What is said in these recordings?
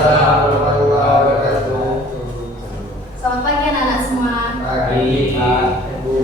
warahmatullahi wabarakatuh. Selamat pagi anak-anak semua. Pagi, Pak, Ibu.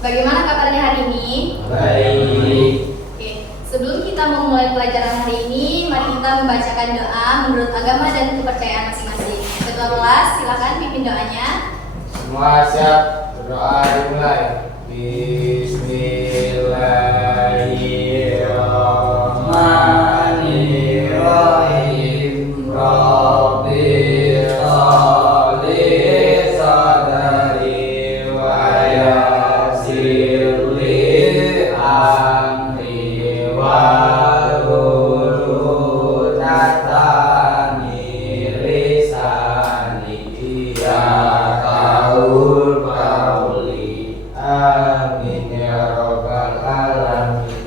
Bagaimana kabarnya hari ini? Baik. Oke, sebelum kita memulai pelajaran hari ini, mari kita membacakan doa menurut agama dan kepercayaan masing-masing. Ketua kelas, silakan pimpin doanya. Semua siap, berdoa dimulai. Bismillahirrahmanirrahim. Rabbi sholli sadari wa yassir li amri wahlul 'uqdatam min lisani yafqahu qawli. Amin ya rabbal alamin.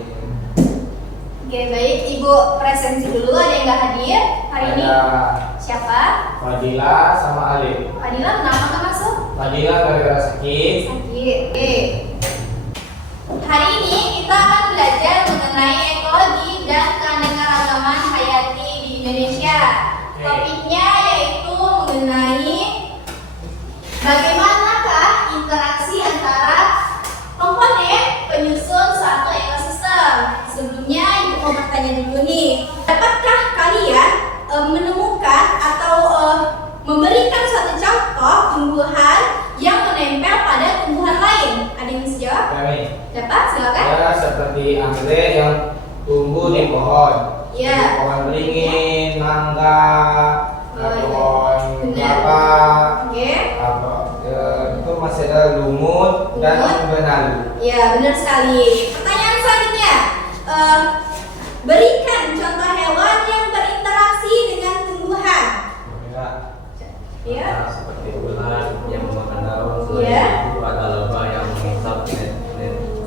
Oke, baik. Ibu presensi dulu. Ada yang nggak hadir hari ini? Ada Siapa? Fadila sama Alif. Fadila, kenapa nggak masuk? Fadila gara-gara sakit. Sakit. Oke. Hari ini kita akan belajar mengenai ekologi dan keanekaragaman hayati di Indonesia. Oke. Topiknya yaitu mengenai bagaimanakah interaksi antara komponen penyusun suatu ekosistem. Sebelumnya ibu mau bertanya dulu nih, dapatkah kalian menemukan atau memberikan suatu contoh tumbuhan yang menempel pada tumbuhan lain? Ada yang bisa jawab? Kami. Dapat, silakan. Ya, seperti anggrek yang tumbuh di pohon. Iya. Di pohon beringin, mangga, Oh, iya. pohon Benar. kelapa, Oke. itu masih ada lumut dan Lumut. benalu. Ya, benar sekali. Pertanyaan selanjutnya, berikan contoh hewan yang berinteraksi dengan tumbuhan. Ya. Seperti ular yang memakan daun, Iya. itu ada lebah yang menghisap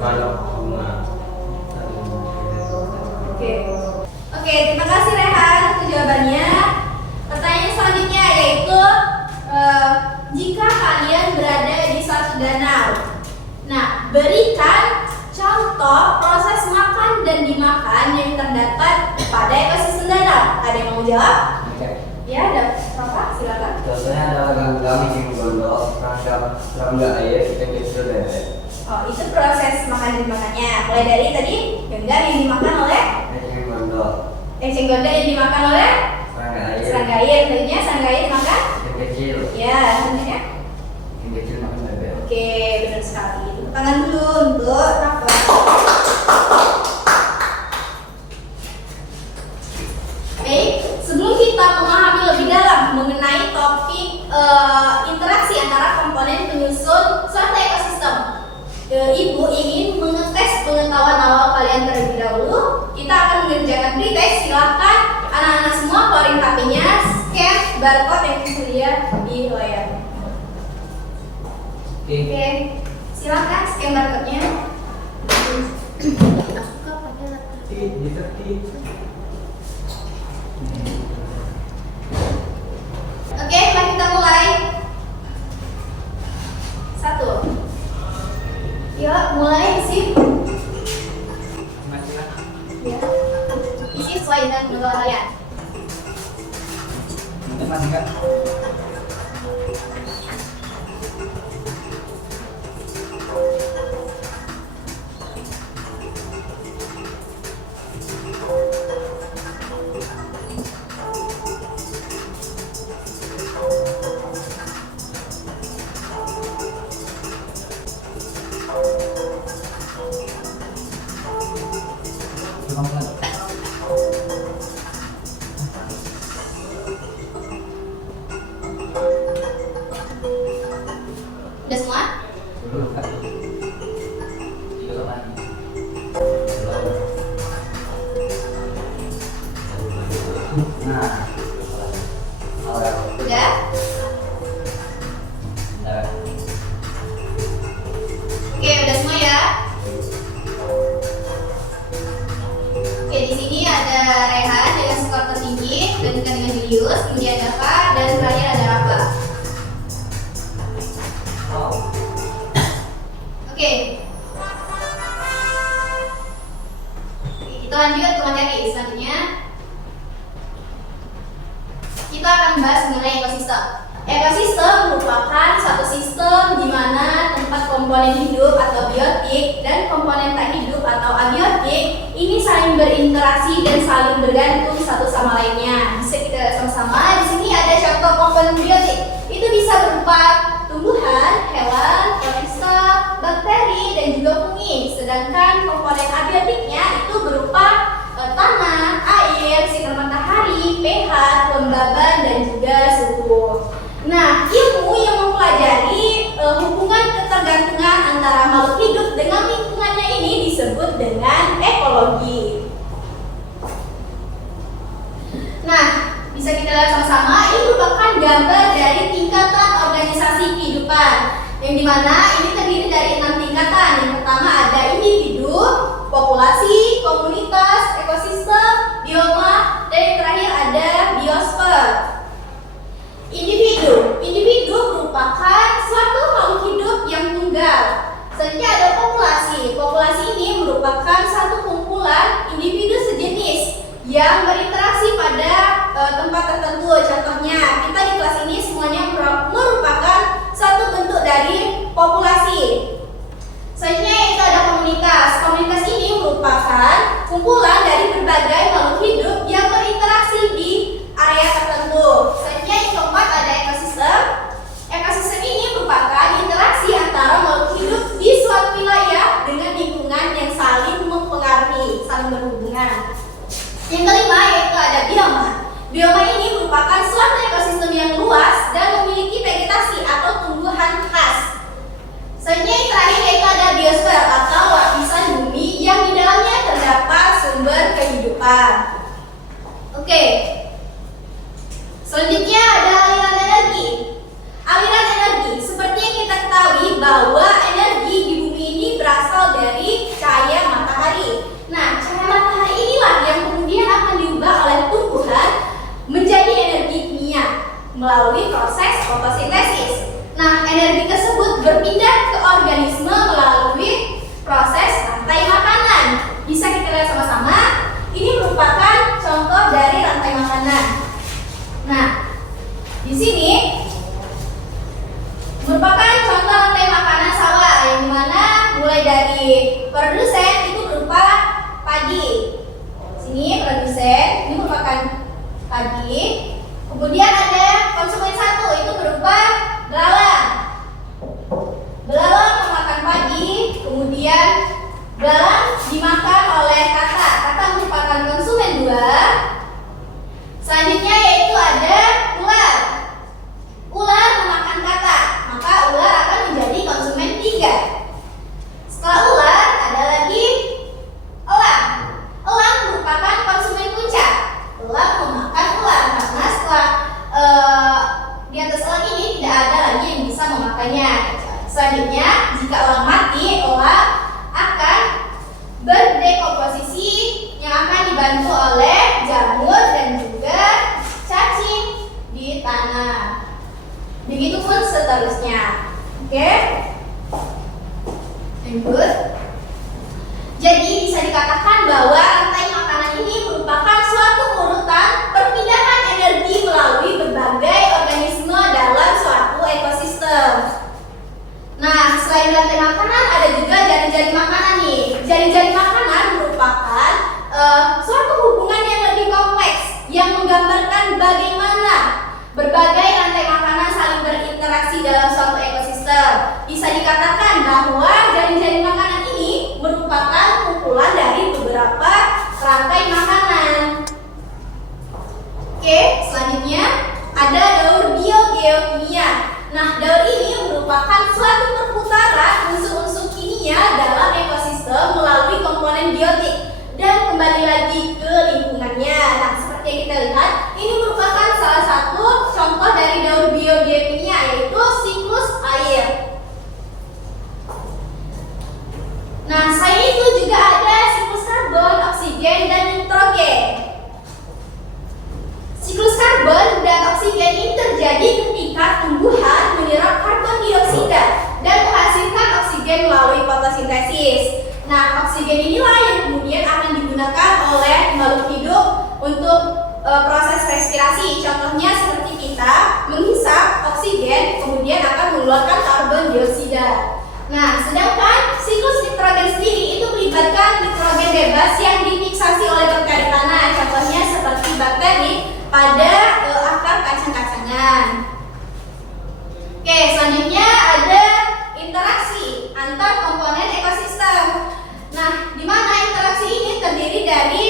kayu bunga. Oke. Oke, terima kasih Rehan untuk jawabannya. Pertanyaan selanjutnya yaitu jika kalian berada di suatu danau. Nah, berikan contoh proses makan dan dimakan yang terdapat pada ekosistem danau. Ada yang mau jawab? Ya, ada apa? Silakan. Contohnya adalah ganggang yang gondok, serangga air, dan kecil deret. Oh, itu proses makan dan dimakannya. Mulai dari tadi ganggang yang dimakan oleh Yang gondok, eceng gondok yang dimakan oleh serangga air, serangga air. Tentunya serangga air dimakan. yang kecil, Ya, selanjutnya. makan bebek. Oke, benar sekali. Tepuk tangan dulu untuk Rafa. Baik, sebelum kita memahami lebih dalam mengenai topik interaksi antara komponen penyusun suatu ekosistem, Ibu ingin mengetes pengetahuan awal kalian terlebih dahulu. Kita akan mengerjakan pretest. Silakan anak-anak semua keluarin HP-nya, scan barcode yang tersedia di layar. Oke, silakan scan barcode-nya. Oke, mari kita mulai. 1. Yuk, mulai isi. Ya. Isi sesuai dengan kebutuhan kalian. Udah semua? Udah? Oke, udah semua ya? Oke, di sini ada Rehan dengan skor tertinggi, dilanjutkan dengan Julius, kemudian Dava, dan terakhir ada Rafa. Oke. Kita lanjut ke materi selanjutnya. kita akan bahas mengenai ekosistem. Ekosistem merupakan suatu sistem di mana tempat komponen hidup atau biotik dan komponen tak hidup atau abiotik ini saling berinteraksi dan saling bergantung satu sama lainnya. Bisa kita lihat sama-sama. Di sini ada contoh komponen biotik. Itu bisa berupa tumbuhan, hewan, organisme, bakteri, dan juga fungi. Sedangkan komponen abiotiknya itu berupa tanah, air, sinar matahari, pH, kelembaban, dan juga suhu. Nah, ilmu yang mempelajari hubungan ketergantungan antara makhluk hidup dengan lingkungannya ini disebut dengan ekologi. Nah, bisa kita lihat sama-sama, ini merupakan gambar dari tingkatan organisasi kehidupan, yang dimana ini terdiri dari 6 tingkatan. Yang pertama ada individu, populasi, komunitas, ekosistem, bioma, dan yang terakhir ada biosfer. Individu merupakan suatu makhluk hidup yang tunggal. Selanjutnya ada populasi. Populasi ini merupakan satu kumpulan individu sejenis yang berinteraksi pada tempat tertentu. Contohnya, kita di kelas ini semuanya merupakan satu bentuk dari populasi. Selanjutnya yaitu ada komunitas. Komunitas ini merupakan kumpulan dari berbagai makhluk hidup yang berinteraksi di area tertentu. Selanjutnya yang keempat ada ekosistem. Ekosistem ini merupakan interaksi antara makhluk hidup di suatu wilayah dengan lingkungan yang saling mempengaruhi, saling berhubungan. Yang kelima yaitu ada bioma. Bioma ini merupakan suatu ekosistem yang luas dan memiliki vegetasi atau tumbuhan khas. Selanjutnya yang terakhir yaitu ada biosfer atau lapisan bumi yang di dalamnya terdapat sumber kehidupan. Oke. Selanjutnya ada aliran energi. Aliran energi, seperti yang kita ketahui bahwa energi di bumi ini berasal dari cahaya matahari. Nah, cahaya matahari inilah yang kemudian akan diubah oleh tumbuhan menjadi energi kimia melalui proses fotosintesis. Nah, energi tersebut berpindah ke organisme melalui proses rantai makanan. Bisa kita lihat sama-sama. Ini merupakan contoh dari rantai makanan. Nah, di sini merupakan contoh rantai makanan sawah yang dimana mulai dari produsen itu berupa padi. Sini produsen ini merupakan padi. Kemudian ada konsumen satu itu berupa belalang. Belalang memakan padi, kemudian belalang dimakan oleh katak. Katak merupakan konsumen dua. Selanjutnya yaitu ada ular. Ular memakan katak, maka ular akan menjadi konsumen tiga. Setelah ular ada lagi elang. Elang merupakan konsumen puncak. Elang memakan ular karena setelah di atas elang ini tidak ada lagi yang bisa memakannya. Selanjutnya, jika elang mati, elang akan berdekomposisi yang akan dibantu oleh jamur dan juga cacing di tanah. Begitupun seterusnya. Oke? Lanjut. Jadi bisa dikatakan bahwa rantai makanan ini merupakan suatu urutan perpindahan energi melalui berbagai organisme dalam suatu ekosistem. Nah, selain rantai makanan ada juga jari-jari makanan nih. Jari-jari makanan merupakan suatu hubungan yang lebih kompleks yang menggambarkan bagaimana berbagai rantai makanan saling berinteraksi dalam suatu ekosistem. Bisa dikatakan bahwa jari-jari makanan ini merupakan kumpulan dari beberapa rantai makanan. Oke, selanjutnya ada daur biogeokimia. Nah, daur ini merupakan suatu perputaran unsur-unsur kimia dalam ekosistem melalui komponen biotik dan kembali lagi ke lingkungannya. Nah, seperti yang kita lihat, ini merupakan salah satu contoh dari daur biogeokimia, yaitu siklus air. Nah, selain itu juga ada proses respirasi. Contohnya seperti kita menghisap oksigen, kemudian akan mengeluarkan karbon dioksida. Nah, sedangkan siklus nitrogen sendiri itu melibatkan nitrogen bebas yang difiksasi oleh bakteri tanah. Contohnya seperti bakteri pada akar kacang-kacangan. Oke, selanjutnya ada interaksi antar komponen ekosistem. Nah, di mana interaksi ini terdiri dari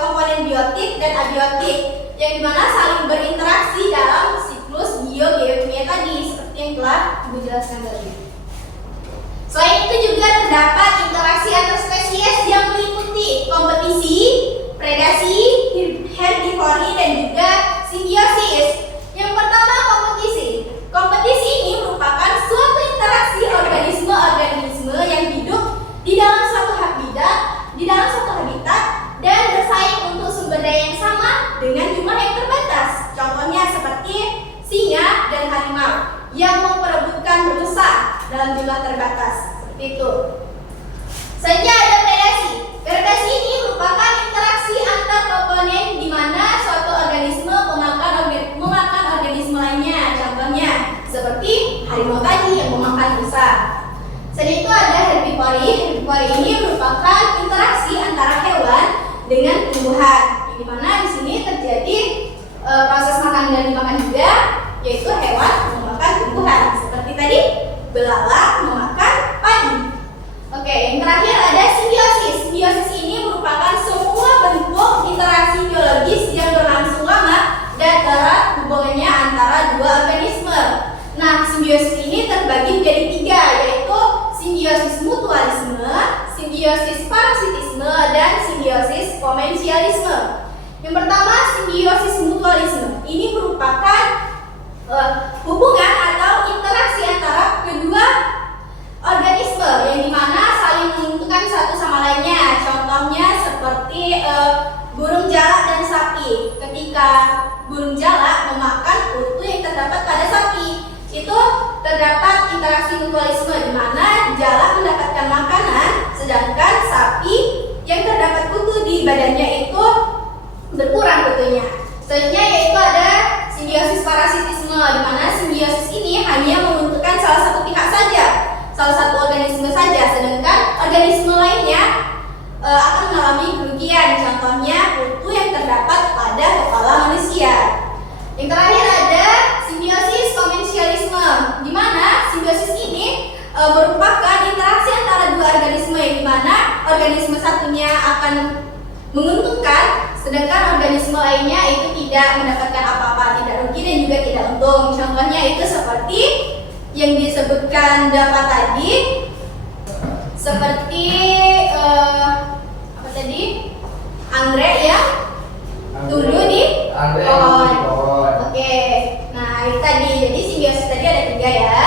komponen biotik dan abiotik, yang dimana saling berinteraksi dalam siklus biogeokimia tadi, seperti yang telah Ibu jelaskan tadi. Selain itu juga terdapat interaksi antar spesies yang meliputi kompetisi, predasi, herbivori, dan juga simbiosis. Yang pertama, kompetisi. Kompetisi ini merupakan suatu interaksi organisme-organisme yang hidup di dalam suatu habitat dan bersaing untuk sumber daya yang sama dengan jumlah yang terbatas. Contohnya seperti singa dan harimau yang memperebutkan berusaha dalam jumlah terbatas, seperti itu. Selanjutnya ada predasi. Predasi ini merupakan interaksi antar komponen di mana suatu organisme memakan organisme lainnya. Contohnya seperti harimau tadi yang memakan rusa. Selain itu ada herbivori. Herbivori ini merupakan interaksi antara hewan dengan tumbuhan, di mana di sini terjadi proses makan dan dimakan juga, yaitu hewan memakan tumbuhan. Seperti tadi belalang memakan padi. Oke, yang terakhir ada simbiosis. Simbiosis ini merupakan semua bentuk interaksi biologis yang berlangsung lama dan erat hubungannya antara dua organisme. Nah, simbiosis ini terbagi menjadi tiga, yaitu simbiosis mutualisme, simbiosis parasitisme, dan simbiosis komensialisme. Yang pertama, simbiosis mutualisme. Ini merupakan hubungan atau interaksi antara kedua organisme yang dimana saling menguntungkan satu sama lainnya. Contohnya seperti burung jalak dan sapi. Ketika burung jalak memakan kutu yang terdapat pada sapi, itu terdapat interaksi mutualisme di mana jalak mendapatkan makanan, sedangkan sapi yang terdapat kutu di badannya itu berkurang kutunya. Selanjutnya yaitu ada simbiosis parasitisme, di mana simbiosis ini hanya menguntungkan salah satu pihak saja, salah satu organisme saja, sedangkan organisme lainnya akan mengalami kerugian. Contohnya kutu yang terdapat pada kepala manusia. Yang terakhir ada simbiosis komensialisme, di mana simbiosis ini merupakan interaksi antara dua organisme, yang dimana organisme satunya akan menguntungkan, sedangkan organisme lainnya itu tidak mendapatkan apa-apa, tidak rugi dan juga tidak untung. Contohnya itu seperti yang disebutkan dapat tadi, seperti apa tadi, anggrek yang tumbuh di pohon. Oke, nah itu tadi. Jadi simbiosis tadi ada tiga ya,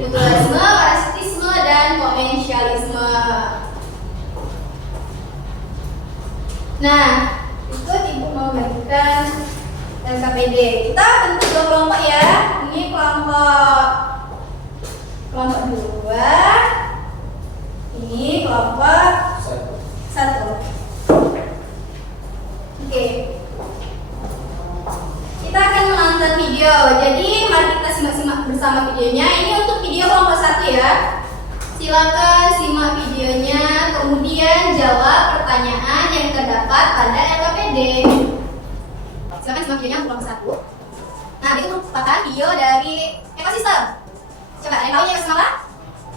mutualisme, parasitisme, dan komensialisme. Nah, itu Ibu mau bagikan LKPD. Kita bentuk dua kelompok ya. Ini kelompok 2. Ini kelompok 1. Oke. Kita akan menonton video. Jadi mari kita simak-simak bersama videonya. Ini untuk video kelompok 1 ya. Silakan simak videonya, kemudian jawab pertanyaan yang terdapat pada LKPD. Silakan simak videonya untuk kelompok 1. Nah, itu merupakan video dari ekosistem. Coba, yang tahu ekosistem apa?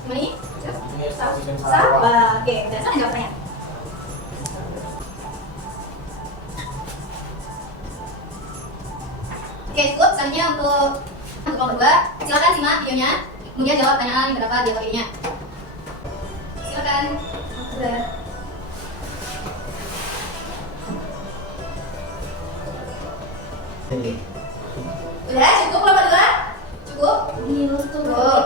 Gimana ini? Sampah. Oke, dan sana jawabannya. Oke, cukup. Selanjutnya untuk kelompok 2, silakan simak videonya, kemudian jawab pertanyaan yang terdapat di LKPD-nya. Silakan. Udah cukup kelompok 2? Cukup? Cukup.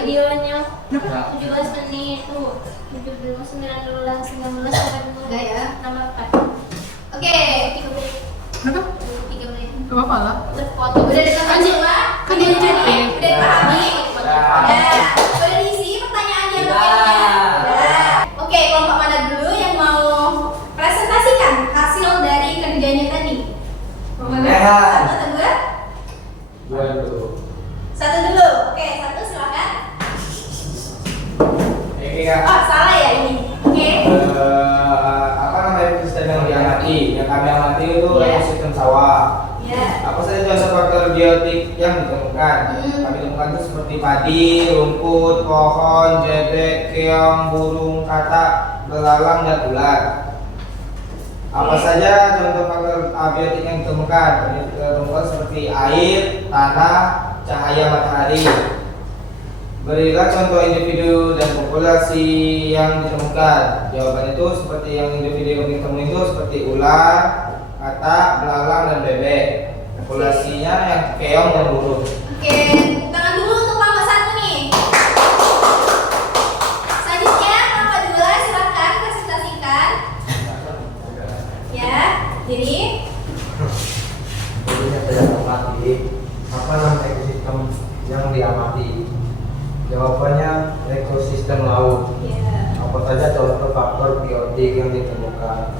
Videonya 17 menit tuh 17, 19, 19 sampai 20. Udah ya. Nama 4. Oke. 3 menit. Kenapa? 3 menit. Gak apa-apa lah. Terfoto. Udah ditekan semua? Kan dia jadi. Udah dipahami? Udah. Udah diisi pertanyaannya? Udah. Oke, kelompok mana dulu yang mau presentasi Oh, salah ya ini. Oke. Apa namanya ekosistem yang diamati? Yang kami amati itu Iya. ekosistem sawah. Ya. Apa saja contoh faktor biotik yang ditemukan? Kami temukan itu seperti padi, rumput, pohon, bebek, keong, burung, katak, belalang, dan ular. Apa saja contoh faktor abiotik yang ditemukan? Kami temukan seperti air, tanah, cahaya matahari. Berilah contoh individu dan populasi yang ditemukan. Jawaban itu seperti yang individu yang ditemukan itu seperti ular, katak, belalang, dan bebek. Populasinya yang keong dan burung. Oke, tangan dulu untuk kelompok 1 nih. Selanjutnya kelompok 2 silakan presentasikan. Ya, jadi Jadi saya amati apa nama ekosistem yang diamati? Jawabannya ekosistem laut. ya. Apa saja contoh faktor biotik yang ditemukan?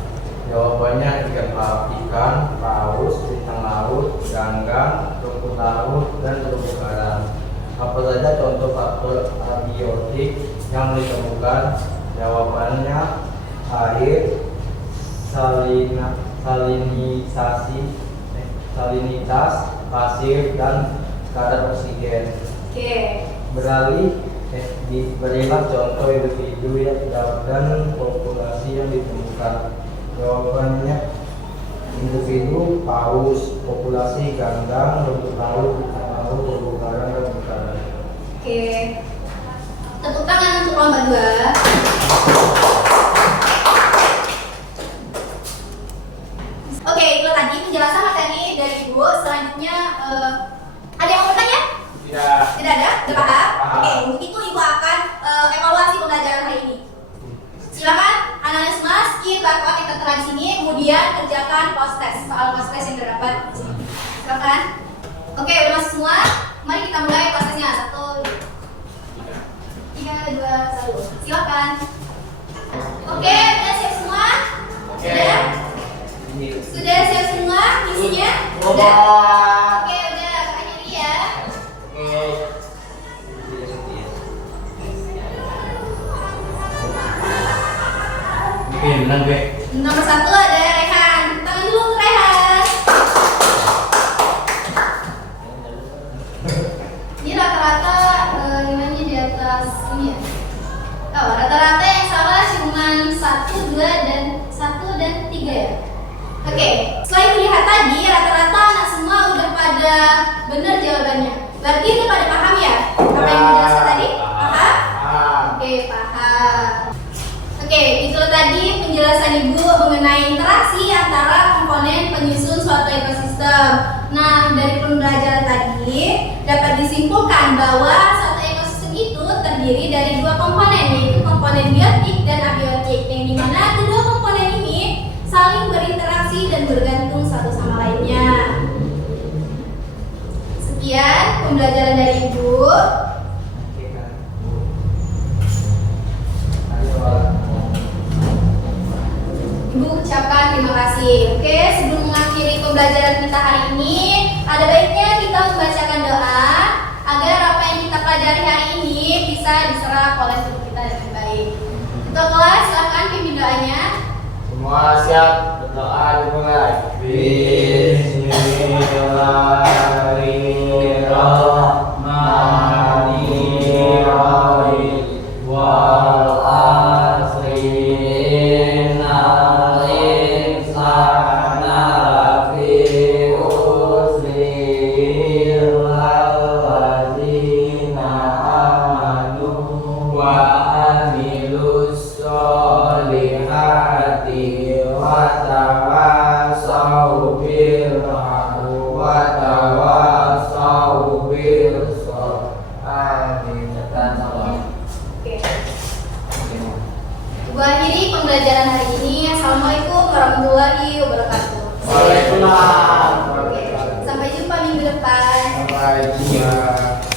Jawabannya ikan, paus, bintang laut, ganggang, rumput laut, dan terumbu karang. Apa saja contoh faktor abiotik yang ditemukan? Jawabannya air, salinitas, pasir, dan kadar oksigen. Oke. Berilah contoh individu dan populasi yang ditemukan. Jawabannya individu paus, populasi ganggang, rumput laut, bintang laut, terumbu karang, dan ikan. Oke. Tepuk tangan untuk kelompok 2. Oke, itu tadi penjelasan materi dari Ibu. Selanjutnya ada yang mau bertanya? Tidak. Tidak ada? Sudah paham? Paham. Oke, untuk itu Ibu akan evaluasi pembelajaran hari ini. Silakan anak-anak semua skip barcode yang tertera di sini, kemudian kerjakan post test, soal post test yang terdapat di sini. Silakan. Oke, udah masuk semua. Mari kita mulai prosesnya. 1, 3, 2, 1. Silakan. Oke, udah siap semua? Sudah? Sudah siap semua isinya? Sudah? Oke, udah. Akhiri ya. Menang gue. Nomor 1 ada Rehan. Tangan dulu untuk Rehan. Ini rata-rata nilainya di atas ini ya. Oh, rata-rata yang salah cuma 1, 2, dan 3 ya. Oke, selain melihat tadi rata-rata anak semua udah pada benar jawabannya. Berarti udah pada paham ya? Apa yang dijelaskan tadi? Paham? Oke, paham. Oke, itu tadi penjelasan Ibu mengenai interaksi antara komponen penyusun suatu ekosistem. Nah, dari pembelajaran tadi dapat disimpulkan bahwa suatu ekosistem itu terdiri dari 2 komponen, yaitu komponen biotik dan abiotik, yang dimana kedua komponen ini saling berinteraksi dan bergantung satu sama lainnya. Sekian pembelajaran dari Ibu. Ibu ucapkan terima kasih. Oke, sebelum mengakhiri pembelajaran kita hari ini, ada baiknya kita membacakan doa agar apa yang kita pelajari hari ini bisa diserap oleh tubuh kita dengan baik. Ketua kelas, silakan pimpin doanya. Semua siap, berdoa dimulai. Bismillahirrahmanirrahim. Wal asri innal insana lafi khusri illa allazina amanu wa amilus solihati wa tawassaw bil haqqi wa tawassaw bil sabr. Amin. Oke. Ibu akhiri pembelajaran hari ini. Assalamualaikum warahmatullahi wabarakatuh. Waalaikumsalam. Oke, sampai jumpa minggu depan. Sampai jumpa.